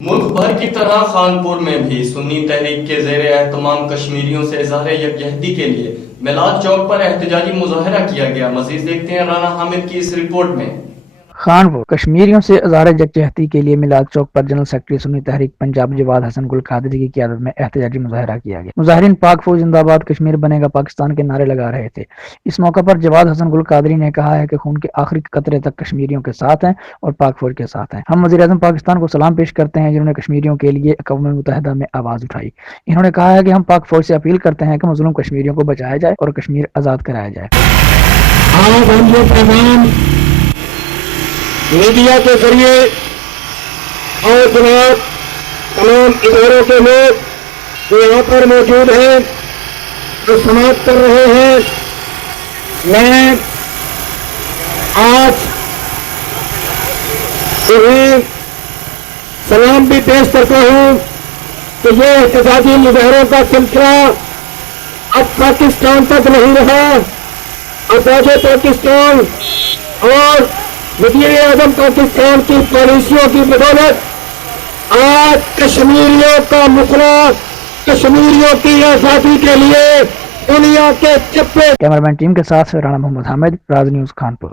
ملک بھر کی طرح خانپور میں بھی سنی تحریک کے زیر اہتمام کشمیریوں سے اظہار یکجہتی کے لیے میلاد چوک پر احتجاجی مظاہرہ کیا گیا۔ مزید دیکھتے ہیں رانا حامد کی اس رپورٹ میں۔ خانپور کشمیریوں سے اظہار یکجہتی کے لیے میلاد چوک پر جنرل سیکرٹری سنی تحریک پنجاب جواد حسن گل قادری کی قیادت میں احتجاجی مظاہرہ کیا گیا۔ مظاہرین پاک فوج زندہ باد، کشمیر بنے گا پاکستان کے نعرے لگا رہے تھے۔ اس موقع پر جواد حسن گل قادری نے کہا ہے کہ خون کے آخری قطرے تک کشمیریوں کے ساتھ ہیں اور پاک فوج کے ساتھ ہیں۔ ہم وزیر اعظم پاکستان کو سلام پیش کرتے ہیں جنہوں نے کشمیریوں کے لیے اقوام متحدہ میں آواز اٹھائی۔ انہوں نے کہا ہے کہ ہم پاک فوج سے اپیل کرتے ہیں کہ مظلوم کشمیریوں کو بچایا جائے اور کشمیر آزاد کرایا جائے۔ آج ہم یہ پیغام میڈیا کے ذریعے اور جناب تمام اداروں کے لوگ جو یہاں پر موجود ہیں جو سماعت کر رہے ہیں، میں آج انہیں سلام بھی پیش کرتا ہوں کہ یہ احتجاجی مظاہروں کا سلسلہ اب پاکستان تک نہیں رہا، آزاد پاکستان اور وزیر اعظم پاکستان کی پالیسیوں کی بدولت آج کشمیریوں کا مسئلہ، کشمیریوں کی آزادی کے لیے دنیا کے چپے۔ کیمرہ مین ٹیم کے ساتھ رانا محمد حامد، راز نیوز، خانپور۔